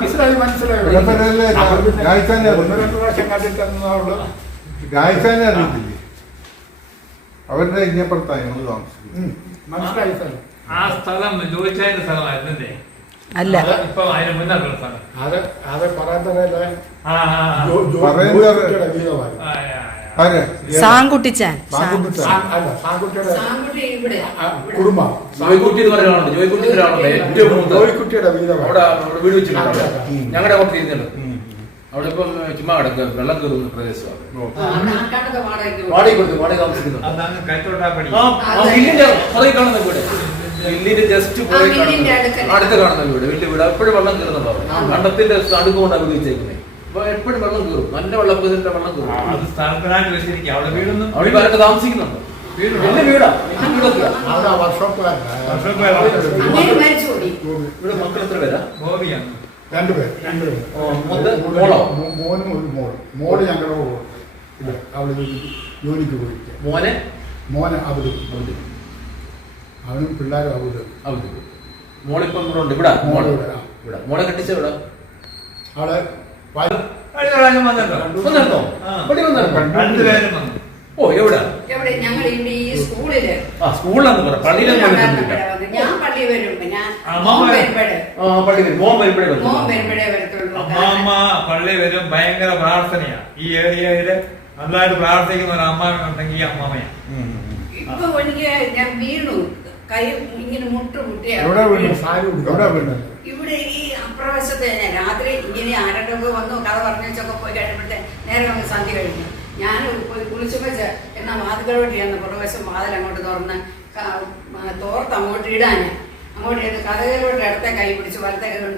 മനസ്സിലായി ഒന്ന് രണ്ട് പ്രാവശ്യം കണ്ടിട്ടുള്ളൂ. ഗായച്ചാനെ അറിയത്തില്ലേ? അവരുടെ ഇങ്ങപ്പുറത്താണ് ഞങ്ങൾ താമസിക്കുന്നത്. മനസ്സിലായി സ്ഥലം. ആ സ്ഥലം ജോയിച്ചാന്റെ സ്ഥലമായിരുന്നല്ലേ? അല്ല, ഇപ്പൊ അതിന് മുന്നുള്ള സ്ഥലം. അത് പറയാത്തതല്ലേ സാങ്കുട്ടിച്ചാൻ അല്ല സാങ്കുട്ടിയുടെ ഇവിടെ കുടുംബം. ജോയിക്കുട്ടിയുടെ വീതമാണ് അവിടെ വീട് വെച്ചിട്ടുണ്ട്. ഞങ്ങളുടെ കുറച്ച് ഇരുന്നുണ്ട്. അവിടെ ഇപ്പം ചുമ്മാ കിടക്കുക, വെള്ളം കയറുന്ന പ്രദേശമാണ്. വാടക കൊടുത്തു, വാടക താമസിക്കുന്നു. അതാണ് കൈത്തോട്ടാപ്പടി. മില്ലിന്റെ പുറകെ കാണുന്ന വീട്, മില്ലിന്റെ ജസ്റ്റ് പുറകെ കാണുന്ന അടുത്ത് കാണുന്ന വീട്, വലിയ വീട്. എപ്പോഴും വെള്ളം കയറുന്നുണ്ടാവും. കണ്ടത്തിന്റെ അടുക്ക് കൊണ്ടാണ് വീട് വെച്ചേക്കുന്നത്. അപ്പൊ എപ്പോഴും വെള്ളം കയറും, നല്ല വെള്ളത്തിന്റെ വെള്ളം കയറും. അത് സ്ഥലത്തിനായിട്ട് വെച്ചിരിക്കും. അവിടെ വീടൊന്നും അവിടെ പേരൊക്കെ താമസിക്കുന്നുണ്ട്. വലിയ വീടാ, വലിയ വീടൊക്കെ. അവിടെ വർഷോപ്പുകാരൻ ഇവിടെ മക്കൾ എത്ര പേരാ? ഗോപിയാണ്. രണ്ടുപേര് മോളോ? മോനും ഒരു മോള് ഞങ്ങളുടെ ഇത് അവള് ജോലിക്ക് പോയിരിക്കുക. മോനെ അവര് അവനും പിള്ളേരും അവര് മോളിപ്പം ഇവിടെ ഉണ്ട്. ഇവിടെ മോള് ഇവിടെ മോളെ കെട്ടിച്ച ഇവിടെ അവിടെ കഴിഞ്ഞ പ്രാവശ്യം വന്നല്ലോ. വന്നിരുന്നോ? ഇവിടെ വന്നിരുന്നോ? രണ്ടുപേരും വന്നു. ഓ എവിടെ? ഞങ്ങൾ ഇവിടെ ഈ സ്കൂളില് സ്കൂളിലാന്ന് പറ, പള്ളിയിലൊന്നും വന്നിട്ടില്ല. ഞാൻ പള്ളി വരുമ്പോ ഞാൻ പള്ളി വരും. മോൻ വരുമ്പോഴേ വരും. വരുമ്പോഴേ വരത്തുള്ളൂ. അമ്മാമ്മ പള്ളി വരും. ഭയങ്കര പ്രാർത്ഥനയാ. ഈ ഏരിയയില് നന്നായിട്ട് പ്രാർത്ഥിക്കുന്ന ഒരു അമ്മാവനുണ്ടെങ്കിൽ ഈ അമ്മാമയാ. ഇപ്പൊ എനിക്ക് ഞാൻ വീണു, കൈ ഇങ്ങനെ മുട്ടിയാണ് ഇവിടെ ഈ അപ്രവശ്യത്തെ ഞാൻ രാത്രി ഇങ്ങനെ ആരോടൊക്കെ വന്നു കഥ പറഞ്ഞൊക്കെ പോയി കഴിയുമ്പോഴത്തെ നേരെ നമുക്ക് സന്ധ്യ കഴിഞ്ഞു. ഞാൻ കുളിച്ചപ്പോ എന്നാ വാതിലോട്ട് ചെന്ന് പുറവശം വാതിൽ അങ്ങോട്ട് തുറന്ന് തോർത്ത് അങ്ങോട്ട് ഇടാൻ അങ്ങോട്ട് കഥകളോട്ട് ഇടത്തെ കൈ പിടിച്ച് വലത്തെ